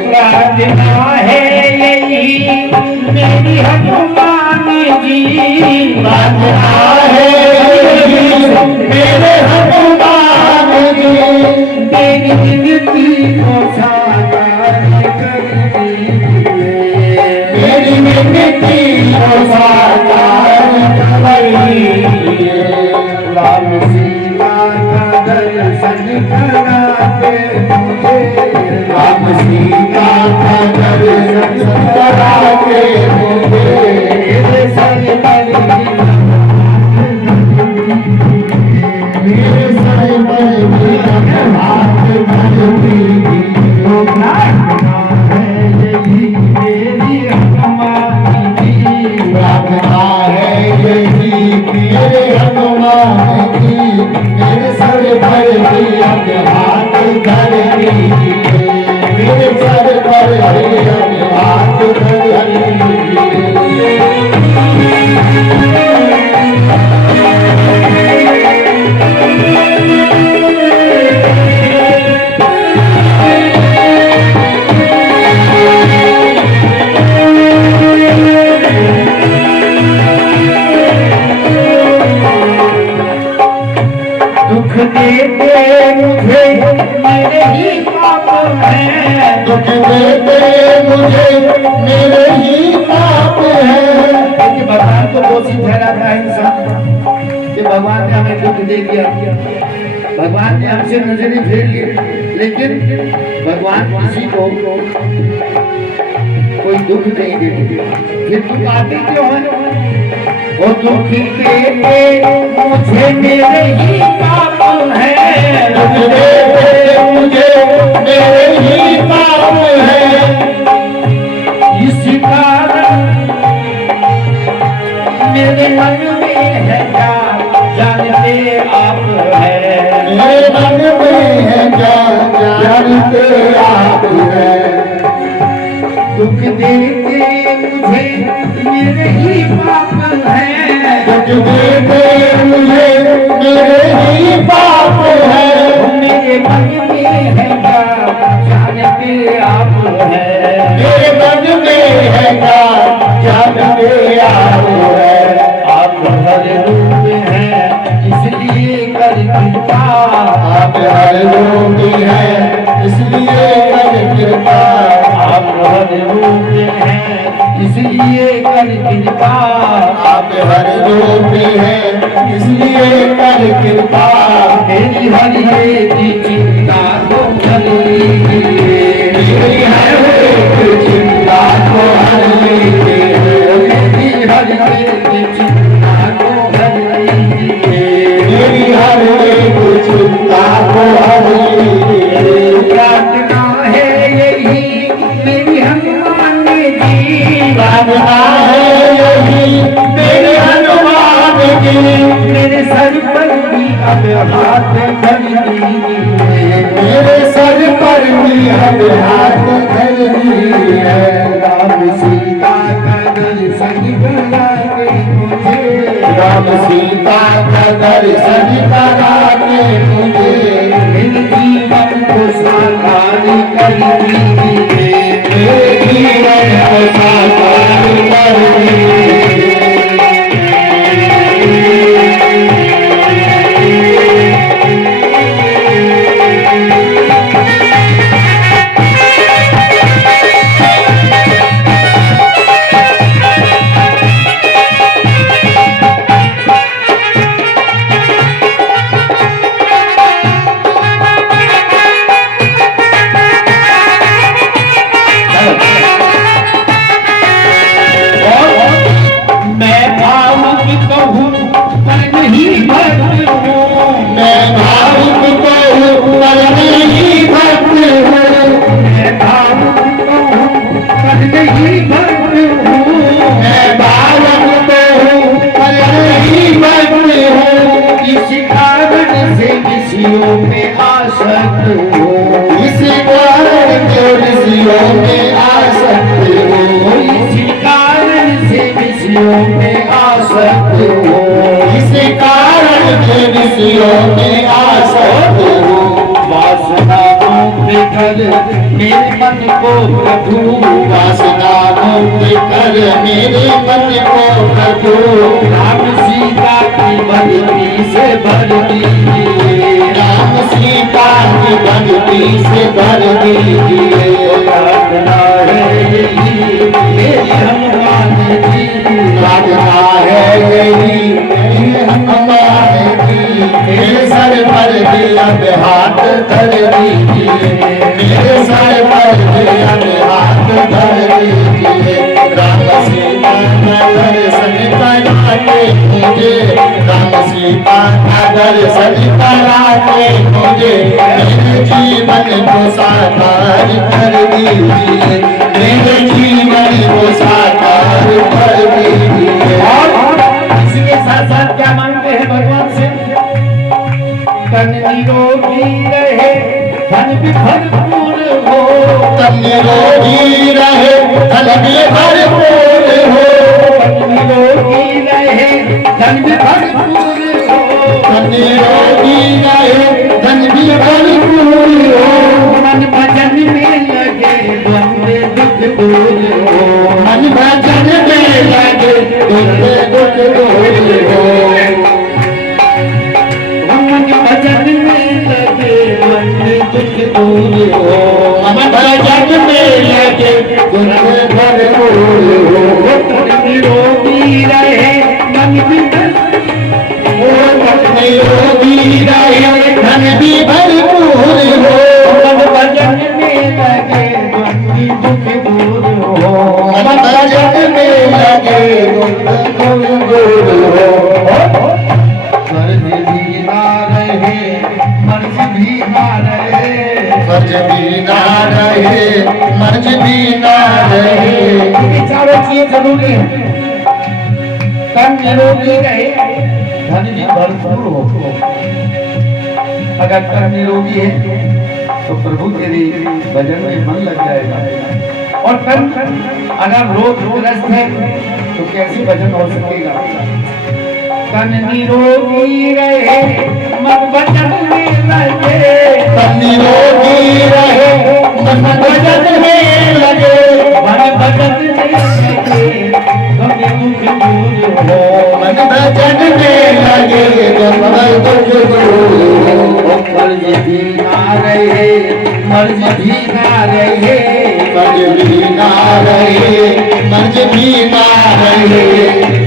प्रार्थना है यही मेरी हनुमान जी, प्रार्थना है मेरे हनुमान जी, मेरी जिंदगी को साकार कर दीजिए, मेरी जिंदगी को साकार कर दीजिए। राम सीता का दर्शन कराते मुझे, राम सीता का दर्शन कराते मुझे, मेरे सर पर हाथ धर दीजिए। प्रार्थना है यही मेरी हनुमान जी, प्रार्थना है यही मेरे हनुमान जी, मेरे सर पर भी अपने हाथ धर दीजिए, मेरे सर पर भी अपने हाथ धर दीजिए। दुख देते मुझे मेरे ही पाप हैं, दुख देते मुझे मेरे ही पाप हैं। देखिए भगवान को दोषी ठहराता है इंसान कि भगवान ने हमें दुख दे दिया, भगवान ने हमसे नजरें फेर ली, लेकिन भगवान किसी को कोई दुख नहीं देते। फिर दुख आते क्यों है? वो दुख देते मुझे मेरे ही पाप हैं, दुख देते मुझे मेरे ही पाप हैं। इस कारण मेरे मन में है क्या जानते आप हैं, मेरे मन में है क्या जानते आप हैं। दुख देते मुझे मेरे ही पाप हैं, दुख देते मुझे मेरे ही पाप हैं। मेरे मन में है क्या जानते आप हैं, मेरे मन में है क्या जानते आप हैं। आप हर रूप हैं इसलिए कर कृपा, आप हर रूप हैं इसलिए कर कृपा, आप हर रूप हैं इसलिए कर कृपा, आप हर रूप हैं इसलिए कर कृपा। मेरी हर एक चिंता को हर लीजिए, मेरी हर एक चिंता को हर लीजिए, मेरी हर एक चिंता को हर लीजिए, मेरी हर एक चिंता को हर लीजिए। प्रार्थना है यही मेरी हनुमान जी, प्रार्थना है यही मेरे हनुमान जी, मेरे सर पर भी अब हाथ धर दीजिए, मेरे सर पर भी अब हाथ धर दीजिए। राम सीता का दर्शन कराते मुझे, राम सीता का दर्शन कराते मुझे, मेरे जीवन को साकार कर दीजिए, मेरे जीवन को साकार कर दीजिए। विषयों में आसक्त हो, वासना को कर मेरे मन को प्रभु, वासना मुक्त कर मेरे मन को प्रभु, राम सीता की भक्ति से भर दीजिए, राम सीता की भक्ति से भर दीजिए। प्रार्थना है यही मेरी हनुमान जी, प्रार्थना है यही मेरी हनुमान जी, मेरे सर पर दिया पे हाथ धर दीजिए, मेरे सर पर दिया पे हाथ धर दीजिए। राम सीता का दर्शन करा के मुझे, राम सीता का दर्शन करा के मुझे, मेरे जीवन को साकार कर दीजिए, मेरे जीवन को साकार कर दीजिए। और इसके साथ साथ क्या मांगते हैं भगवान से? तन निरोगी रहे, धन भी भरपूर हो, तन निरोगी रहे, धन भी भरपूर हो, तन निरोगी रहे, धन भी भरपूर हो, तन निरोगी रहे, धन भी भरपूर हो, मन भजन में लगे द्वंद्व दुख दूर हो, मन भजन में लगे द्वंद्व दुख दूर हो, भजन में लगे मन दुख दूर हो, मन भजन में लगे दुख भरपूर हो, निरोगी रहे मन भी निरोगी रहे धन भी भरपूर हो, मन भजन में लगे मन दुख दूर हो, मन भजन में लगे दुख दूर हो। मर्ज भी ना रहे, मर्ज भी ना रहे, मर्ज भी ना रहे, ये चारों चीज जरूरी है। तन निरोगी रहे, धन भी भरपूर हो। अगर तन निरोगी है तो प्रभु तेरे भजन में मन लग जाएगा, और तन अगर रोगग्रस्त है तो कैसे भजन हो सकेगा? तन निरोगी रहे, मन भजन में लगे, तन निरोगी रहे, मन भजन में लगे, मन भजन में लगे, गम दुख दूर हो, मन भजन में लगे, गम दुख दूर हो। मर्ज भी ना रहे, मर्ज भी ना रहे, मर्ज भी ना रहे, मर्ज भी ना रहे,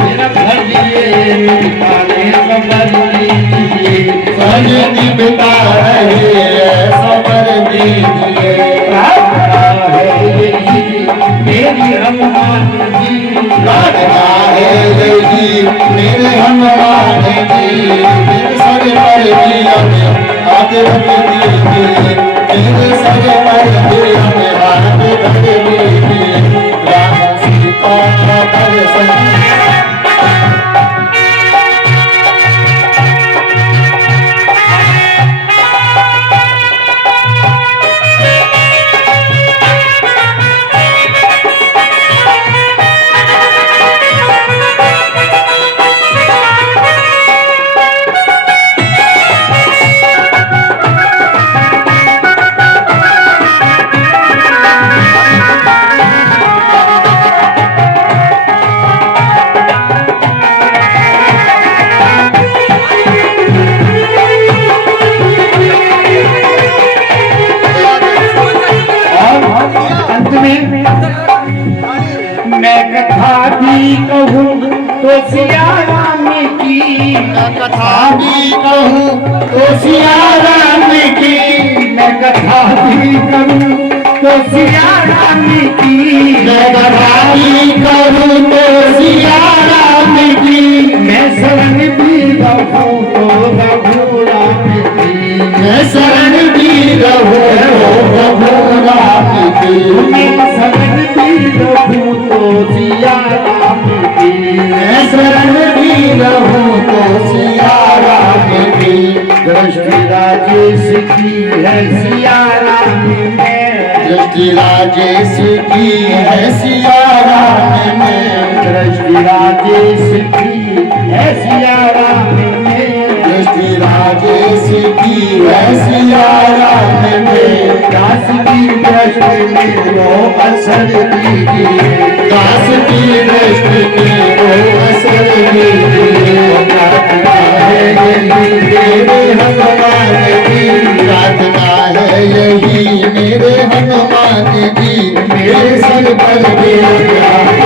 मेरा घर दिए निकाले सबर दीजिए, फर्ज निभता रहे सबर दीजिए। प्रार्थना है यही मेरी हनुमान जी, प्रार्थना है यही मेरे हनुमान जी, मेरे सर पर दिया हाथ रख दीजिए, मेरे सर पर दिया हाथ रख दीजिए। राम सीता का दर्शन तो सिया राम की, कथा भी कहूँ तो सिया राम की, मैं कथा भी कहूँ तो सिया राम की, मैं कथा भी कहूँ तो सिया राम की, मैं शरण भी रहूँ तो प्रभु राम की, मैं शरण भी रहूँ तो प्रभु राम की, मैं शरण भी रहूँ तो सिया राम की, मैं शरण भी रहूं तो सिया राम की। दृष्टि राजेश की है सिया राम में, दृष्टि राजेश की है सिया राम में, दृष्टि राजेश की है सिया राम में, दृष्टि राजेश की है सिया राम में। वो असर दीजिए, दास की दृष्टि में वो असर दीजिए। प्रार्थना है यही मेरे हनुमान जी, प्रार्थना है यही मेरे हनुमान जी, मेरे सर पर दे